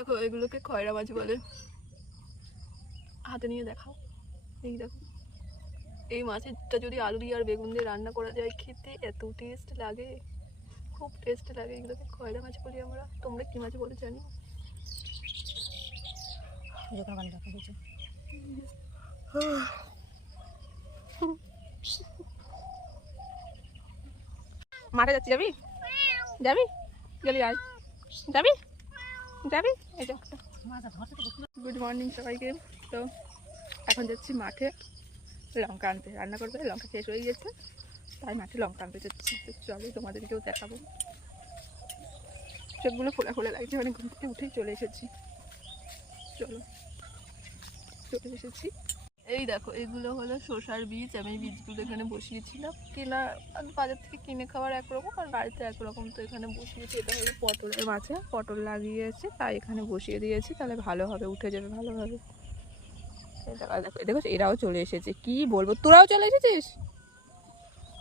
দেখো এগুলোকে খয়রা মাছ বলে, হাতে নিয়ে দেখাও। এই দেখো, এই মাছেরটা যদি আলু দিয়ে আর বেগুন দিয়ে রান্না করা যায়, খেতে এত টেস্ট লাগে, খুব টেস্ট লাগে। এগুলোকে খয়রা মাছ বলি আমরা, তোমরা কি মাছ বলে জানি। মাঠে যাচ্ছি, যাবি যাবি গেলি আয়, যাবি যাবি। এই যে গুড মর্নিং সবাইকে। তো এখন যাচ্ছি মাঠে লঙ্কা আনতে, রান্না করবে, লঙ্কা শেষ হয়ে গেছে তাই মাঠে লঙ্কা আনতে যাচ্ছি। তো চলো তোমাদেরকেও দেখাবো। চোখগুলো ফোলা ফোলা লাগছে, মানে ঘুম থেকে উঠেই চলে এসেছি। চলো চলে এসেছি। এই দেখো এগুলো হলো শসার বীজ, আমি বীজগুলো এখানে বসিয়েছিলাম। কেনা বাজার থেকে কিনে খাওয়ার একরকম আর বাড়িতে একরকম, তো এখানে বসিয়েছি। এটা হলো পটলের মাঝে পটল লাগিয়েছে তাই এখানে বসিয়ে দিয়েছি, তাহলে ভালো হবে, উঠে যাবে ভালোভাবে। দেখো দেখো এরাও চলে এসেছে, কি বলবো, তোরাও চলে এসেছিস,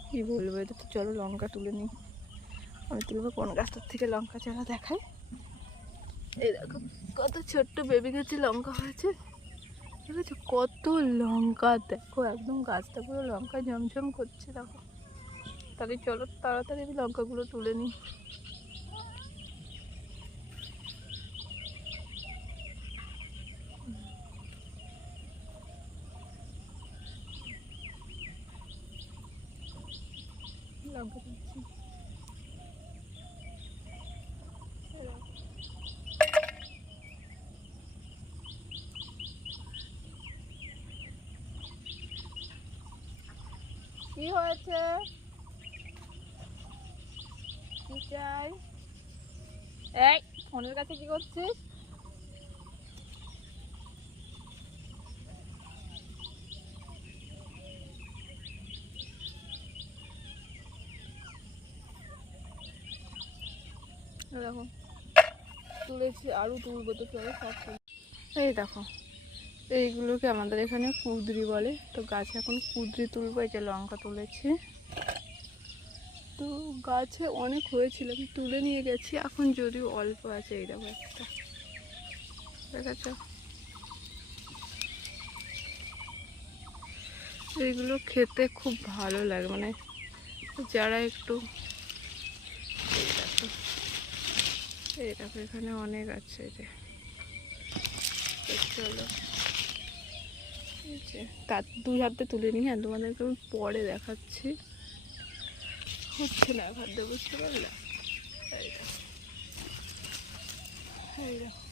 কি বলবো। এটা তো চলো লঙ্কা তুলে নিই। আমি তুলবো কোন গাছটার থেকে লঙ্কা চারা দেখায়। এই দেখো কত ছোট্ট বেবি গাছে লঙ্কা হয়েছে, ঠিক আছে, কত লঙ্কা দেখো, একদম গাছটা পুরো লঙ্কা ঝমঝম করছে। দেখো তাহলে চলো তাড়াতাড়ি আমি লঙ্কাগুলো তুলে নিই। লঙ্কা তুলছি। কি হয়েছে, কি চাই? এই ফোনের কাছে কি করছিস? দেখো তুলেছি, আরও তুলবো, তো চলো সব তুল। এই দেখো এইগুলোকে আমাদের এখানে কুঁদরি বলে, তো গাছে এখন কুঁদরি তুলবো। এই যে লঙ্কা তুলেছি, তো গাছে অনেক হয়েছিল, আমি তুলে নিয়ে গেছি, এখন যদিও অল্প আছে। এই দেখো একটা, দেখাচ্ছ, এইগুলো খেতে খুব ভালো লাগে, মানে যারা একটু, এই দেখো এখানে অনেক আছে। এই যে চলো তার দুই হাতে তুলে নিই, হ্যাঁ তোমাদেরকে আমি পরে দেখাচ্ছি। হচ্ছে না এক হাত দিয়ে, বুঝতে পারলে। এই দেখো